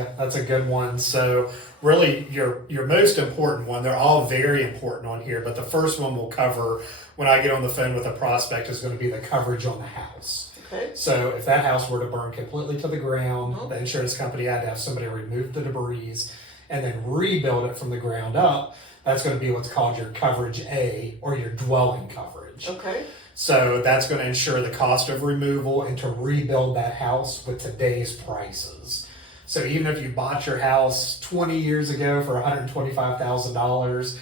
Yeah, that's a good one. So really your most important one, they're all very important on here, but the first one we'll cover when I get on the phone with a prospect is going to be the coverage on the house. Okay. So if that house were to burn completely to the ground, the insurance company had to have somebody remove the debris and then rebuild it from the ground up. That's going to be what's called your coverage A, or your dwelling coverage. Okay. So that's going to ensure the cost of removal and to rebuild that house with today's prices. So even if you bought your house 20 years ago for $125,000,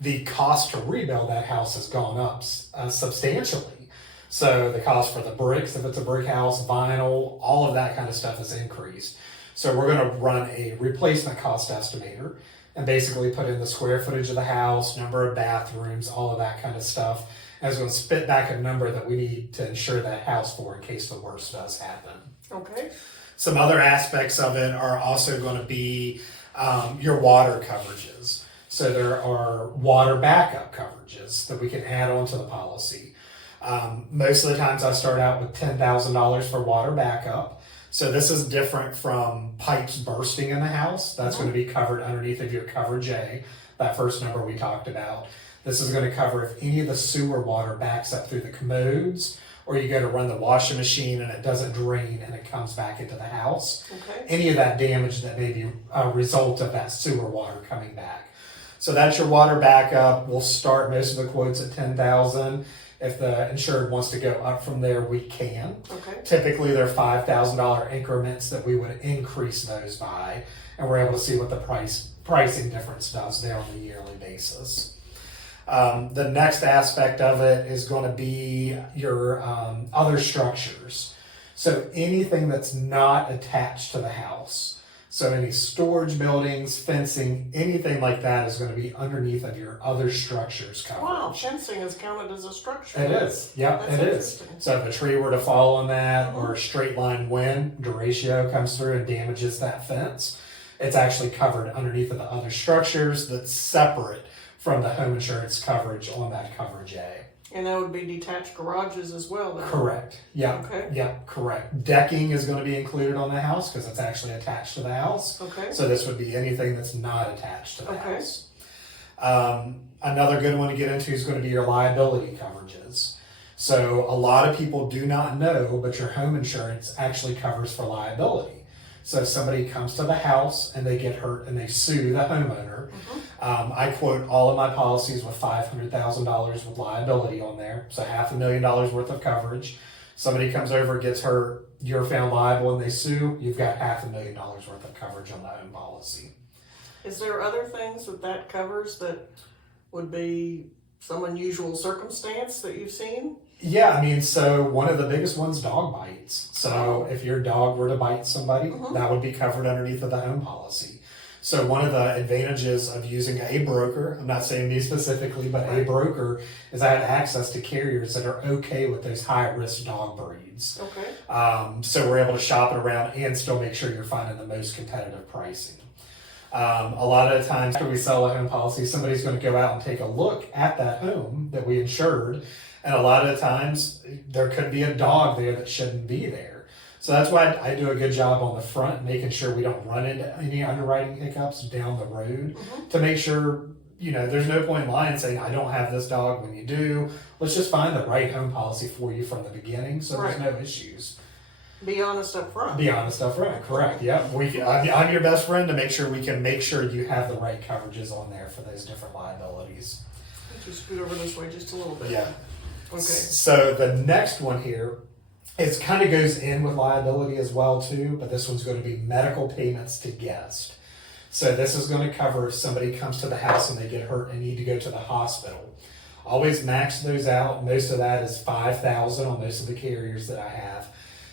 the cost to rebuild that house has gone up substantially. So the cost for the bricks, if it's a brick house, vinyl, all of that kind of stuff has increased. So we're going to run a replacement cost estimator and basically put in the square footage of the house, number of bathrooms, all of that kind of stuff. And it's going to spit back a number that we need to insure that house for in case the worst does happen. Okay. Some other aspects of it are also going to be your water coverages. So there are water backup coverages that we can add onto the policy. Most of the times I start out with $10,000 for water backup. So this is different from pipes bursting in the house. That's going to be covered underneath of your coverage A, that first number we talked about. This is going to cover if any of the sewer water backs up through the commodes, or you go to run the washing machine and it doesn't drain and it comes back into the house. Okay. Any of that damage that may be a result of that sewer water coming back. So that's your water backup. We'll start most of the quotes at $10,000. If the insured wants to go up from there, we can. Okay. Typically, they're $5,000 increments that we would increase those by, and we're able to see what the pricing difference does there on a yearly basis. The next aspect of it is going to be your other structures. So anything that's not attached to the house. So any storage buildings, fencing, anything like that is going to be underneath of your other structures coverage. Wow, fencing is counted as a structure. It is. Yep, That's it is. interesting. So if a tree were to fall on that, or a straight line wind, derecho comes through and damages that fence, it's actually covered underneath of the other structures that's separate from the home insurance coverage on that coverage A. And that would be detached garages as well, then? Correct. Yep. Okay. Yep, correct. Decking is going to be included on the house because it's actually attached to the house. Okay. So this would be anything that's not attached to the Okay. house. Another good one to get into is going to be your liability coverages. So a lot of people do not know, but your home insurance actually covers for liability. So if somebody comes to the house and they get hurt and they sue the homeowner, I quote all of my policies with $500,000 with liability on there. So $500,000 worth of coverage. Somebody comes over, gets hurt, you're found liable and they sue, you've got $500,000 worth of coverage on the home policy. Is there other things that covers that would be some unusual circumstance that you've seen? Yeah, I mean, so one of the biggest ones, dog bites. So if your dog were to bite somebody, that would be covered underneath of the home policy. So one of the advantages of using a broker, I'm not saying me specifically, but a broker, is I have access to carriers that are okay with those high-risk dog breeds. Okay. So we're able to shop it around and still make sure you're finding the most competitive pricing. A lot of the times after we sell a home policy, somebody's going to go out and take a look at that home that we insured. And a lot of the times there could be a dog there that shouldn't be there. So that's why I do a good job on the front, making sure we don't run into any underwriting hiccups down the road to make sure, you know, there's no point in lying saying, I don't have this dog when you do. Let's just find the right home policy for you from the beginning so there's no issues. Be honest up front. Be honest up front, correct. Yeah, I'm your best friend to make sure we can make sure you have the right coverages on there for those different liabilities. Just scoot over this way just a little bit. Yeah. Okay. So the next one here, it kind of goes in with liability as well too, but this one's going to be medical payments to guests. So this is going to cover if somebody comes to the house and they get hurt and need to go to the hospital. Always max those out. Most of that is $5,000 on most of the carriers that I have.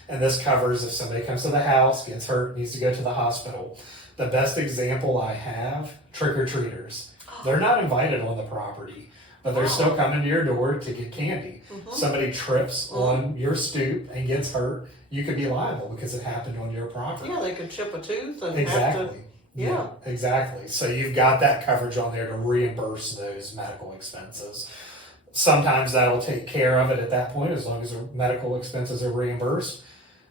And this covers if somebody comes to the house, gets hurt, needs to go to the hospital. The best example I have, trick-or-treaters. They're not invited on the property, but they're still coming to your door to get candy. Somebody trips on your stoop and gets hurt, you could be liable because it happened on your property. Yeah, they could chip a tooth and Exactly. have to... Yeah, exactly. So you've got that coverage on there to reimburse those medical expenses. Sometimes that'll take care of it at that point as long as the medical expenses are reimbursed.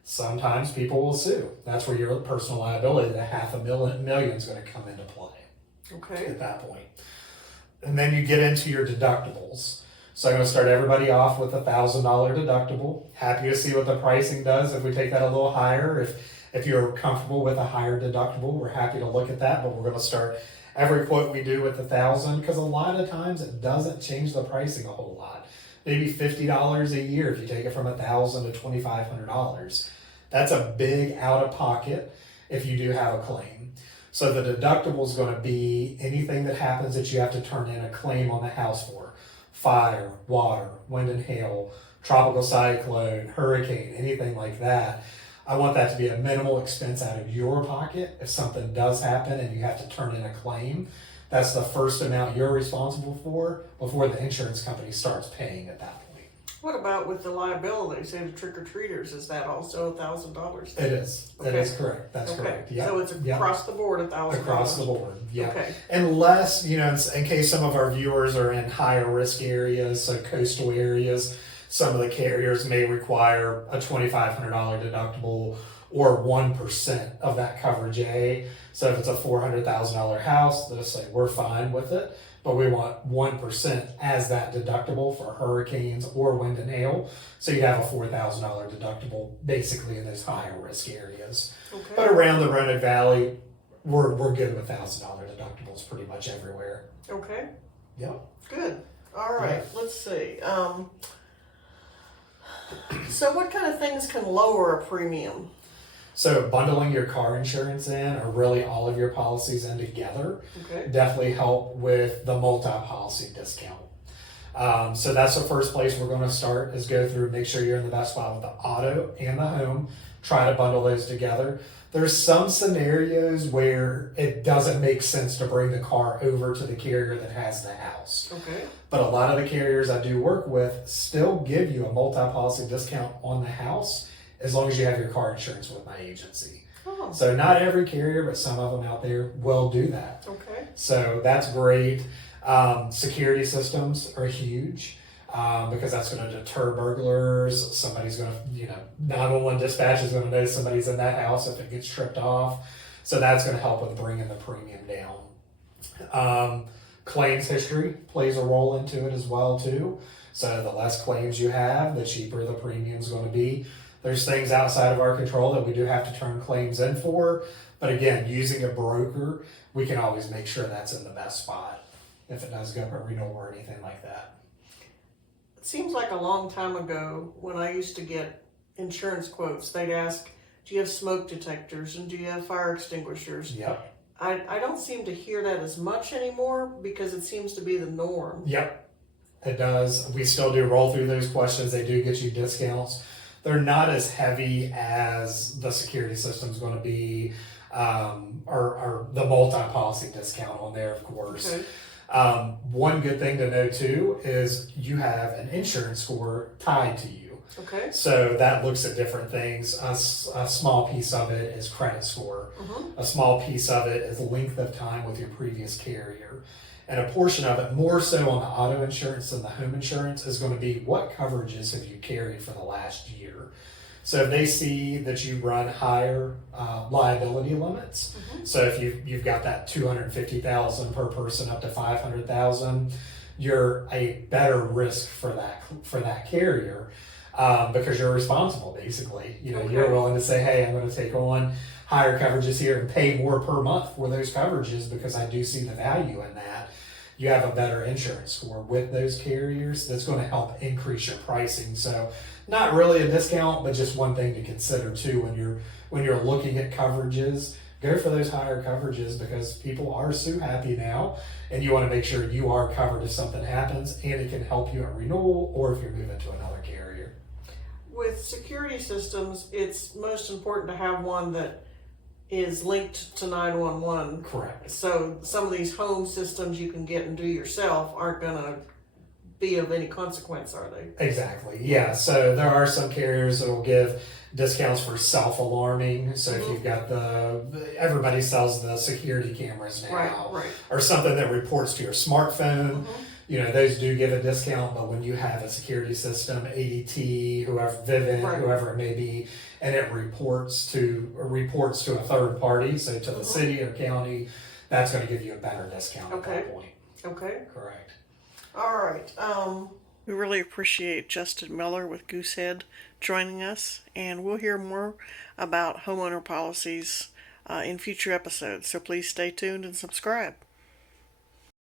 Sometimes people will sue. That's where your personal liability, the $500,000 is going to come into play Okay. at that point. And then you get into your deductibles. So I'm going to start everybody off with $1,000 deductible. Happy to see what the pricing does if we take that a little higher. If you're comfortable with a higher deductible, we're happy to look at that, but we're going to start every quote we do with $1,000 because a lot of times it doesn't change the pricing a whole lot. Maybe $50 a year if you take it from $1,000 to $2,500. That's a big out of pocket if you do have a claim. So the deductible is going to be anything that happens that you have to turn in a claim on the house for. Fire, water, wind and hail, tropical cyclone, hurricane, anything like that. I want that to be a minimal expense out of your pocket. If something does happen and you have to turn in a claim, that's the first amount you're responsible for before the insurance company starts paying at that point. What about with the liability, say the trick-or-treaters, is that also $1,000? It is. Okay. That is correct. That's Okay. correct. Yep. So it's across the board $1,000? Across the board, yeah. Okay. Unless, in case some of our viewers are in higher risk areas, so coastal areas, some of the carriers may require a $2,500 deductible or 1% of that coverage A. So if it's a $400,000 house, they'll say, we're fine with it, but we want 1% as that deductible for hurricanes or wind and hail. So you have a $4,000 deductible basically in those higher risk areas. Okay. But around the Roanoke Valley, we're good with $1,000 deductibles pretty much everywhere. Okay. Yep. Good. All right. Let's see. So what kind of things can lower a premium? So bundling your car insurance in, or really all of your policies in together, Okay. definitely help with the multi-policy discount. So that's the first place we're going to start is go through, make sure you're in the best spot with the auto and the home, try to bundle those together. There's some scenarios where it doesn't make sense to bring the car over to the carrier that has the house. Okay. But a lot of the carriers I do work with still give you a multi-policy discount on the house as long as you have your car insurance with my agency. Oh. So not every carrier, but some of them out there will do that. Okay. So that's great. Security systems are huge because that's going to deter burglars. Somebody's going to, 911 dispatch is going to know somebody's in that house if it gets tripped off. So that's going to help with bringing the premium down. Claims history plays a role into it as well too. So the less claims you have, the cheaper the premium is going to be. There's things outside of our control that we do have to turn claims in for. But again, using a broker, we can always make sure that's in the best spot if it does go for renewal or anything like that. It seems like a long time ago when I used to get insurance quotes, they'd ask, do you have smoke detectors and do you have fire extinguishers? Yep. I don't seem to hear that as much anymore because it seems to be the norm. Yep, it does. We still do roll through those questions. They do get you discounts. They're not as heavy as the security system's going to be, or the multi-policy discount on there, of course. Okay. One good thing to know too is you have an insurance score tied to you. Okay. So that looks at different things. A small piece of it is credit score. Mm-hmm. A small piece of it is length of time with your previous carrier. And a portion of it, more so on the auto insurance than the home insurance, is going to be what coverages have you carried for the last year. So if they see that you run higher liability limits, Mm-hmm. so if you've got that $250,000 per person up to $500,000, you're a better risk for that carrier. Because you're responsible, basically. Okay. You're willing to say, hey, I'm going to take on higher coverages here and pay more per month for those coverages because I do see the value in that. You have a better insurance score with those carriers that's going to help increase your pricing. So not really a discount, but just one thing to consider too when you're looking at coverages. Go for those higher coverages because people are so happy now, and you want to make sure you are covered if something happens, and it can help you at renewal or if you're moving to another carrier. With security systems, it's most important to have one that is linked to 911. Correct. So some of these home systems you can get and do yourself aren't going to be of any consequence, are they? Exactly. Yeah. So there are some carriers that will give discounts for self-alarming. So if you've got everybody sells the security cameras now, Right. or something that reports to your smartphone. those do give a discount, but when you have a security system, ADT, whoever, Vivint, Right. whoever it may be, and it reports to a third party, so to the city or county, that's going to give you a better discount at that point. Okay. Correct. All right. We really appreciate Justin Miller with Goosehead joining us, and we'll hear more about homeowner policies in future episodes. So please stay tuned and subscribe.